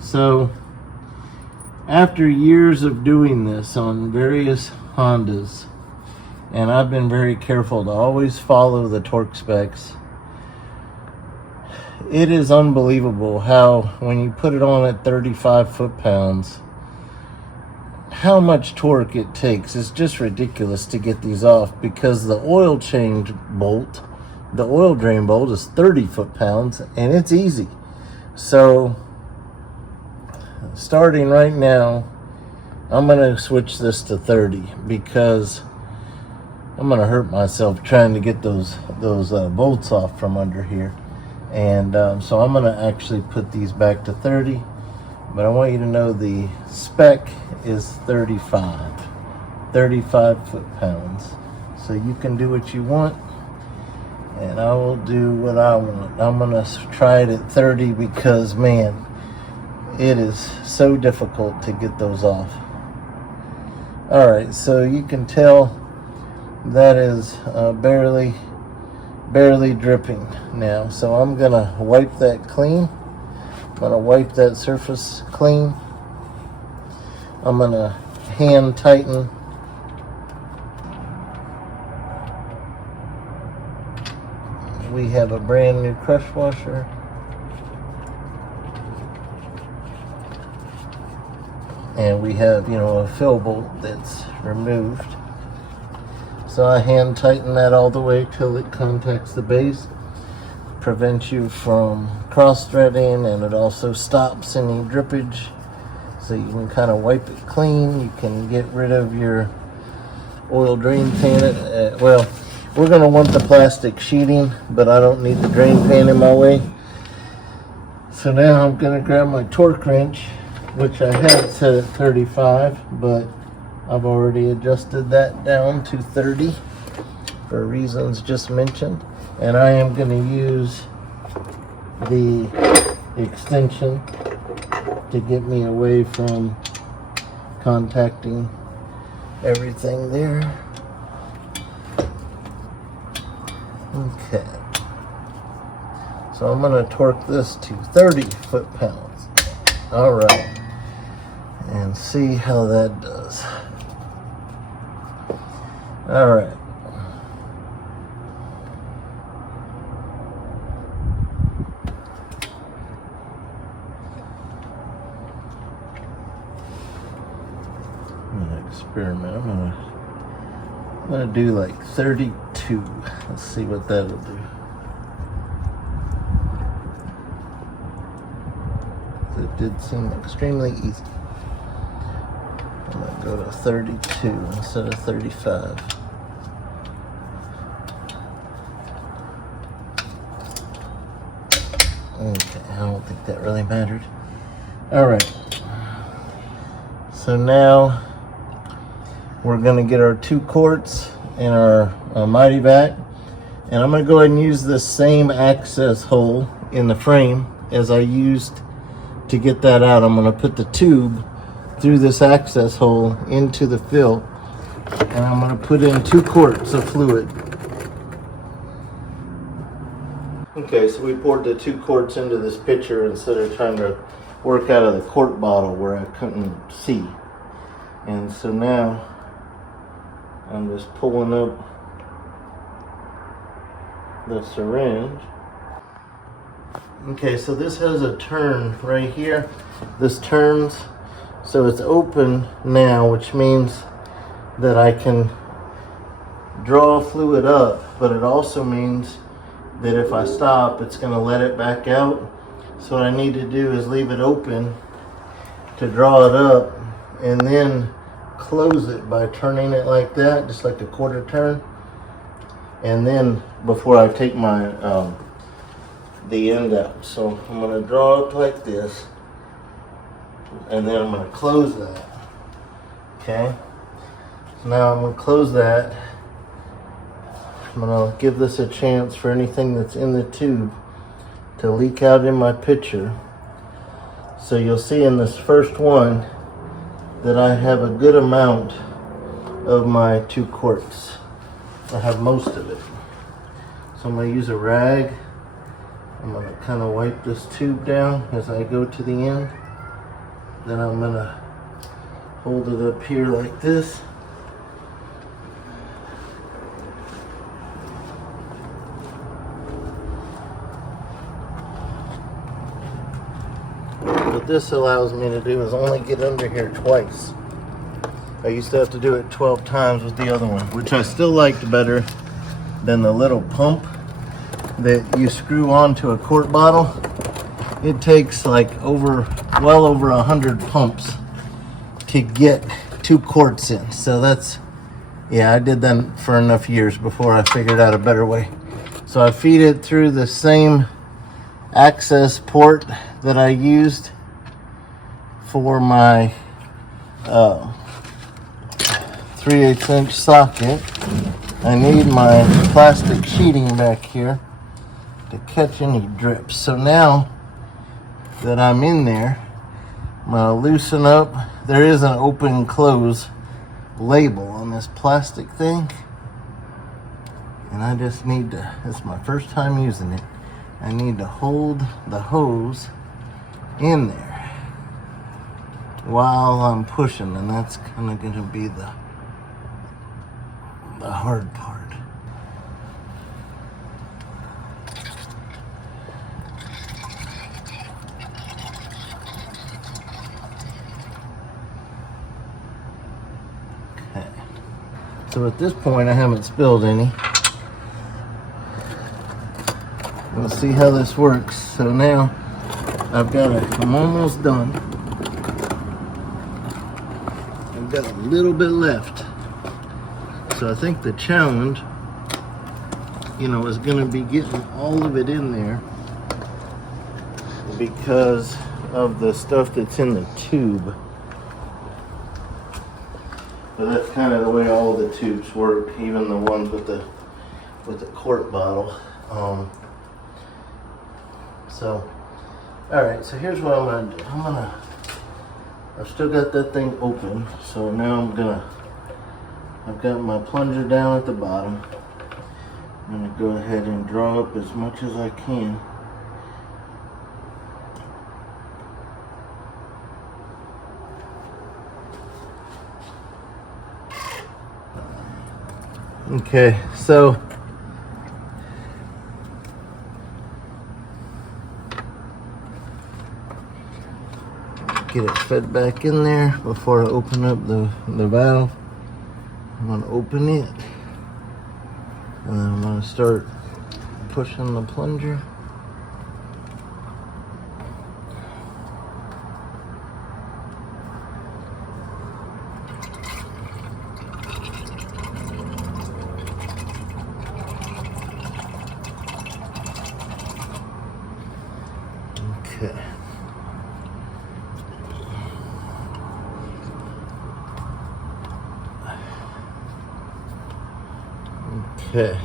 So after years of doing this on various Hondas, and I've been very careful to always follow the torque specs, it is unbelievable how when you put it on at 35 foot-pounds, how much torque it takes. It's just ridiculous to get these off, because the oil change bolt, the oil drain bolt, is 30 foot-pounds, and it's easy. So starting right now, I'm gonna switch this to 30 because I'm gonna hurt myself trying to get those bolts off from under here. And so I'm gonna actually put these back to 30, but I want you to know the spec is 35 foot-pounds. So you can do what you want, and I will do what I want. I'm gonna try it at 30 because, man, it is so difficult to get those off. All right, so you can tell that is barely dripping now. So I'm gonna wipe that clean. I'm gonna wipe that surface clean. I'm gonna hand tighten we have a brand new crush washer. And we have, a fill bolt that's removed. So I hand tighten that all the way till it contacts the base. Prevents you from cross threading, and it also stops any drippage. So you can kind of wipe it clean. You can get rid of your oil drain pan. Well, we're going to want the plastic sheeting, but I don't need the drain pan in my way. So now I'm going to grab my torque wrench, which I had set at 35, but I've already adjusted that down to 30 for reasons just mentioned. And I am going to use the extension to get me away from contacting everything there. Okay. So I'm going to torque this to 30 foot-pounds. All right. And see how that does. All right. I'm gonna experiment. I'm gonna do like 32. Let's see what that'll do. It did seem extremely easy. I'm gonna go to 32 instead of 35. Okay, I don't think that really mattered. All right. So now we're gonna get our 2 quarts and our Mighty Vac. And I'm gonna go ahead and use this same access hole in the frame as I used to get that out. I'm gonna put the tube through this access hole into the fill, and I'm gonna put in 2 quarts of fluid. Okay, so we poured the 2 quarts into this pitcher instead of trying to work out of the quart bottle where I couldn't see. And so now I'm just pulling up the syringe. Okay, so this has a turn right here. This turns, so it's open now, which means that I can draw fluid up, but it also means that if I stop, it's going to let it back out. So what I need to do is leave it open to draw it up, and then close it by turning it like that, just like a quarter turn. And then before I take my the end out, so I'm going to draw it like this, and then I'm going to close that. Okay, so now I'm going to close that. I'm going to give this a chance for anything that's in the tube to leak out in my pitcher. So you'll see in this first one that I have a good amount of my 2 quarts. I have most of it. So I'm going to use a rag. I'm going to kind of wipe this tube down as I go to the end. Then I'm going to hold it up here like this. What this allows me to do is only get under here twice. I used to have to do it 12 times with the other one, which I still liked better than the little pump that you screw onto a quart bottle. It takes like well over 100 pumps to get 2 quarts in. So that's, yeah, I did that for enough years before I figured out a better way. So I feed it through the same access port that I used for my 3/8 inch socket. I need my plastic sheeting back here to catch any drips. So now that I'm in there, I'm gonna loosen up. There is an open close label on this plastic thing, and I just need to, it's my first time using it, I need to hold the hose in there while I'm pushing, and that's kind of going to be the hard part. Okay, so at this point I haven't spilled any. Let's see how this works. So now I've got I'm almost done. I've got a little bit left. So I think the challenge, is going to be getting all of it in there because of the stuff that's in the tube. But that's kind of the way all the tubes work, even the ones with the quart bottle. So, alright, so here's what I'm going to do. I've still got that thing open, so now I've got my plunger down at the bottom. I'm going to go ahead and draw up as much as I can. Okay, so get it fed back in there before I open up the valve. I'm going to open it, and then I'm going to start pushing the plunger. Okay. Okay.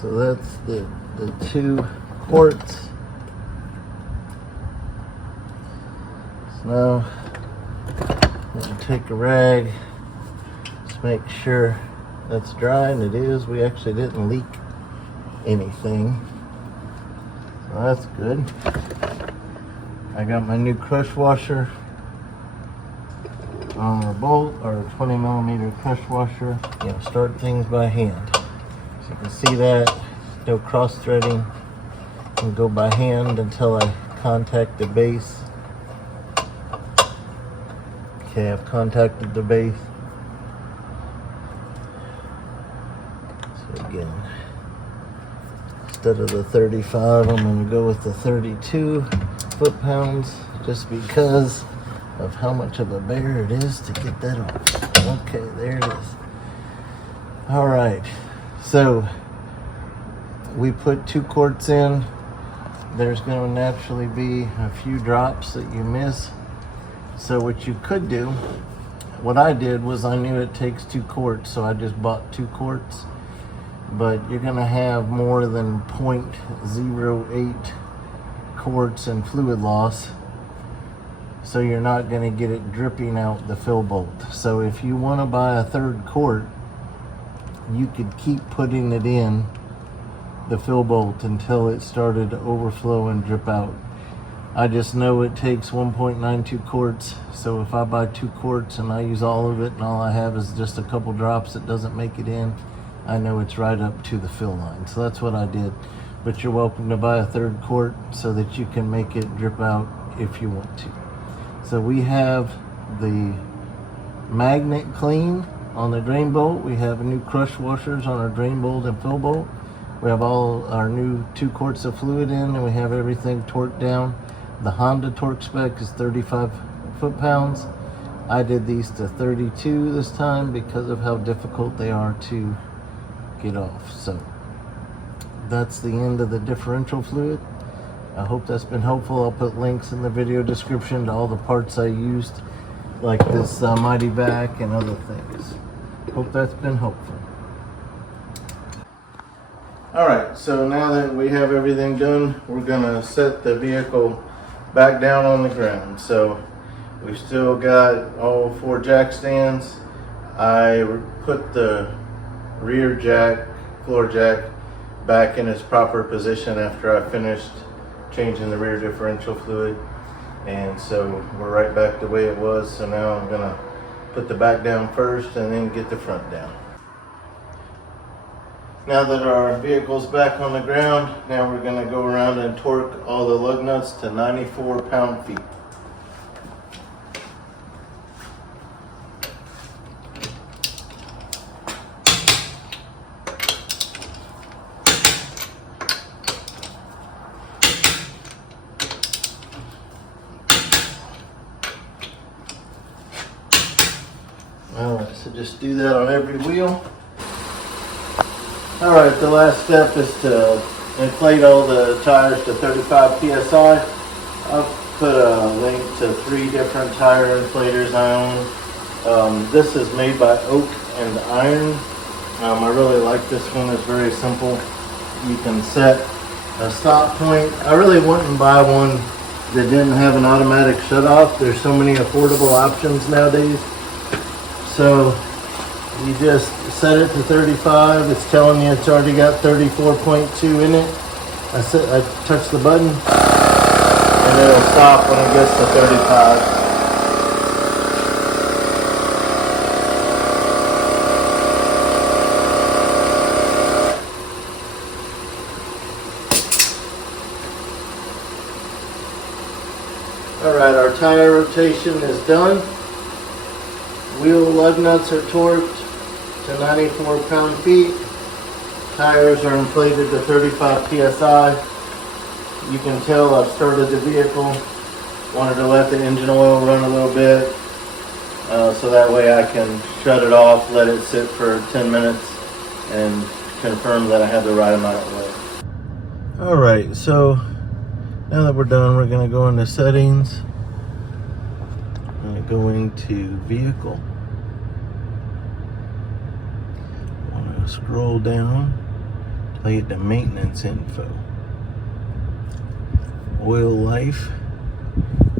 So that's the 2 quarts. So now I'm going to take a rag, just make sure that's dry, and it is. We actually didn't leak anything, so that's good. I got my new crush washer on our bolt, our 20mm crush washer. You know, start things by hand. So you can see that, no cross threading. And go by hand until I contact the base. Okay, I've contacted the base. So again, instead of the 35, I'm going to go with the 32 foot-pounds, just because of how much of a bear it is to get that off. Okay, there it is. All right, so we put 2 quarts in. There's going to naturally be a few drops that you miss. So what you could do, what I did was I knew it takes 2 quarts, so I just bought 2 quarts. But you're going to have more than 0.08 quarts in fluid loss, so you're not going to get it dripping out the fill bolt. So if you want to buy a 3rd quart, you could keep putting it in the fill bolt until it started to overflow and drip out. I just know it takes 1.92 quarts, so if I buy 2 quarts and I use all of it and all I have is just a couple drops that doesn't make it in, I know it's right up to the fill line. So that's what I did. But you're welcome to buy a 3rd quart so that you can make it drip out if you want to. So we have the magnet clean on the drain bolt. We have new crush washers on our drain bolt and fill bolt. We have all our new 2 quarts of fluid in, and we have everything torqued down. The Honda torque spec is 35 foot-pounds. I did these to 32 this time because of how difficult they are to get off. So that's the end of the differential fluid. I hope that's been helpful. I'll put links in the video description to all the parts I used, like this mighty vac and other things. Hope that's been helpful. Alright, so now that we have everything done, we're going to set the vehicle back down on the ground. So we've still got all 4 jack stands. I put the rear jack, floor jack, back in its proper position after I finished changing the rear differential fluid. And so we're right back the way it was. So now I'm going to put the back down first and then get the front down. Now that our vehicle's back on the ground, now we're going to go around and torque all the lug nuts to 94 pound-feet. Alright, so just do that on every wheel. Alright, the last step is to inflate all the tires to 35 PSI. I've put a link to 3 different tire inflators I own. This is made by Oak and Iron. I really like this one. It's very simple. You can set a stop point. I really wouldn't buy one that didn't have an automatic shutoff. There's so many affordable options nowadays. So you just set it to 35. It's telling you it's already got 34.2 in it. I touch the button and it'll stop when it gets to 35. Alright, our tire rotation is done. Wheel lug nuts are torqued to 94 pound-feet. Tires are inflated to 35 PSI. You can tell I've started the vehicle. Wanted to let the engine oil run a little bit so that way I can shut it off, let it sit for 10 minutes and confirm that I have the right amount of oil. Alright, so Now that we're done, we're gonna go into settings. I'm gonna go into vehicle. I wanna scroll down till I get to maintenance info. Oil life.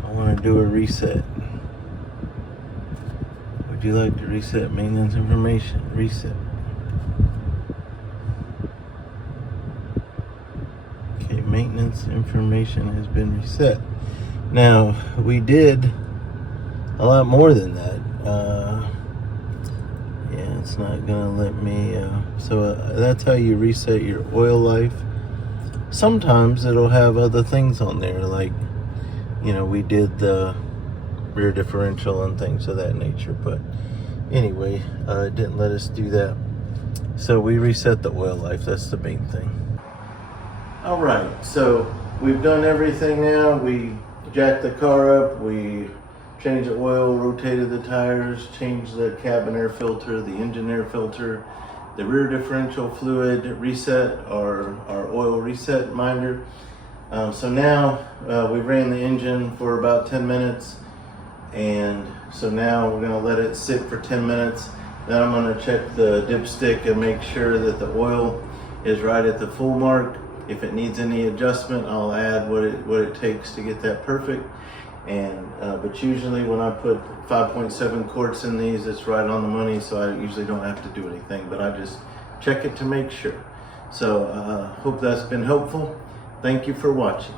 I wanna do a reset. Would you like to reset maintenance information? Reset. Okay, maintenance information has been reset. Now, we did a lot more than that. Yeah, it's not gonna let me, so that's how you reset your oil life. Sometimes it'll have other things on there, like, you know, we did the rear differential and things of that nature, but anyway, it didn't let us do that. So we reset the oil life, that's the main thing. All right, so we've done everything now. We jacked the car up, we changed the oil, rotated the tires, changed the cabin air filter, the engine air filter, the rear differential fluid, reset our oil reset minder. So now we ran the engine for about 10 minutes. And so now we're gonna let it sit for 10 minutes. Then I'm gonna check the dipstick and make sure that the oil is right at the full mark. If it needs any adjustment, I'll add what it takes to get that perfect. And but usually when I put 5.7 quarts in these, it's right on the money, so I usually don't have to do anything, but I just check it to make sure. So hope that's been helpful. Thank you for watching.